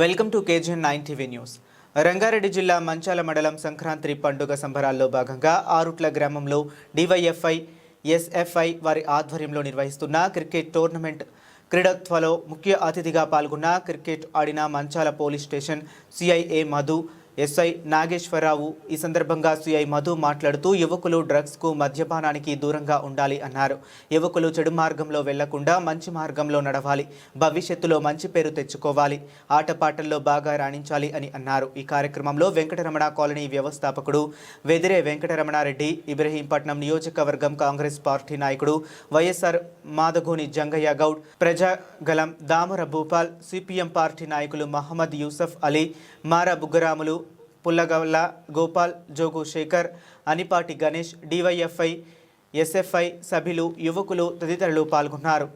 Welcome to KGN9 TV news. Rangareddy జిల్లా మంచాల మండలం సంక్రాంతి పండుగ సంబరాల్లో భాగంగా ఆరుట్ల గ్రామంలో DYFI SFI వారి ఆధ్వర్యంలో నిర్వహిస్తున్న క్రికెట్ టోర్నమెంట్ క్రీడోత్సవంలో ముఖ్య అతిథిగా పాల్గొన్న క్రికెట్ ఆడిన Manchala police station CIA Madhu SI Nageswararao. ఈ సందర్భంగా CI మధు మాట్లాడుతూ యువకులు డ్రగ్స్కు మద్యపానానికి దూరంగా ఉండాలి అన్నారు. యువకులు చెడు మార్గంలో వెళ్లకుండా మంచి మార్గంలో నడవాలి, భవిష్యత్తులో మంచి పేరు తెచ్చుకోవాలి, ఆటపాటల్లో బాగా రాణించాలి అని అన్నారు. ఈ కార్యక్రమంలో వెంకటరమణ కాలనీ వ్యవస్థాపకుడు వెదిరే వెంకటరమణారెడ్డి, ఇబ్రహీంపట్నం నియోజకవర్గం కాంగ్రెస్ పార్టీ నాయకుడు వైఎస్ఆర్ మాదగోని జంగయ్య గౌడ్, ప్రజాగలం దామర భూపాల్, CPM పార్టీ నాయకులు మహమ్మద్ యూసఫ్ అలీ, మారా బుగ్గరాములు, పుల్లగల్ల గోపాల్, జోగు శేఖర్, అనిపాటి గణేష్, DYFI SFI సభ్యులు, యువకులు తదితరులు పాల్గొన్నారు.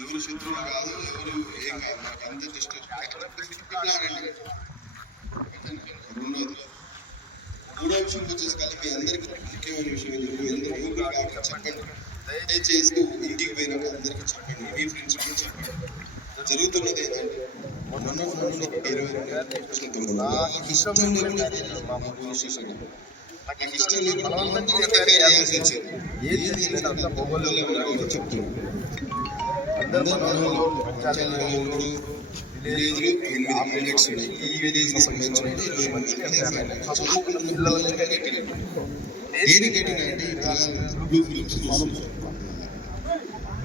ఎవరు శత్రువు కాదు, ఎవరు ఏం కాదు, మనకు అంత జస్ట్ మూడో విషయం వచ్చేసి మీ అందరికీ ముఖ్యమైన విషయం చెప్పండి. దయచేసి ఇంటికి పోయినాక అందరికీ చెప్పండి, మీ ఫ్రెండ్స్ కూడా చెప్పండి. జరుగుతున్నది ఏంటంటే నాకు ఇష్టం లేకుండా మా పోలీస్ స్టేషన్ నాకు ఇష్టం లేకుండా చెప్తున్నాను.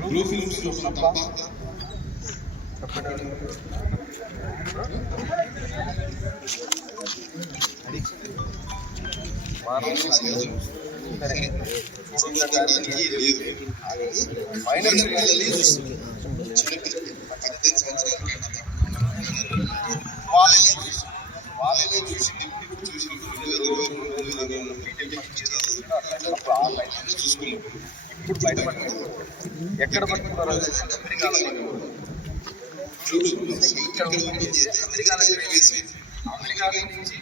బ్లూ ఫిల్మ్స్ తప్ప వాళ్ళనే చూసి చూసుకోలేదు. ఇప్పుడు బయటపడుతుంది ఎక్కడ పట్టుకున్నారు అమెరికా నుంచి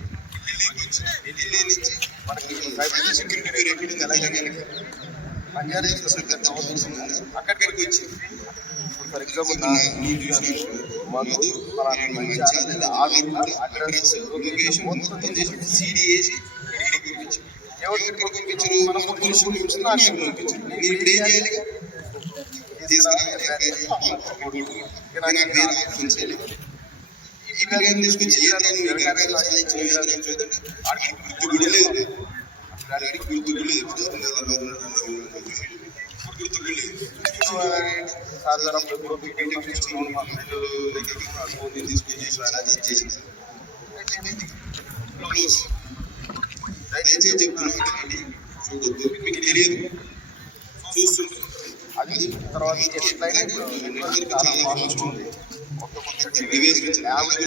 ఢిల్లీ నుంచి మనకి అక్కడికి వచ్చి ఇప్పుడు ఫర్ ఎగ్జాంపుల్ అడ్రస్ లొకేషన్ మొత్తం CD వేసి ఎవరికి పంపించారు, మనం పంపించారు. మీరు ఇప్పుడు ఏం చేయాలి, ఈ పిల్లలు తీసుకొచ్చి దయచేసి చెప్తున్నాను, చూడొద్దు, మీకు తెలియదు, చూస్తుంది. అది తర్వాత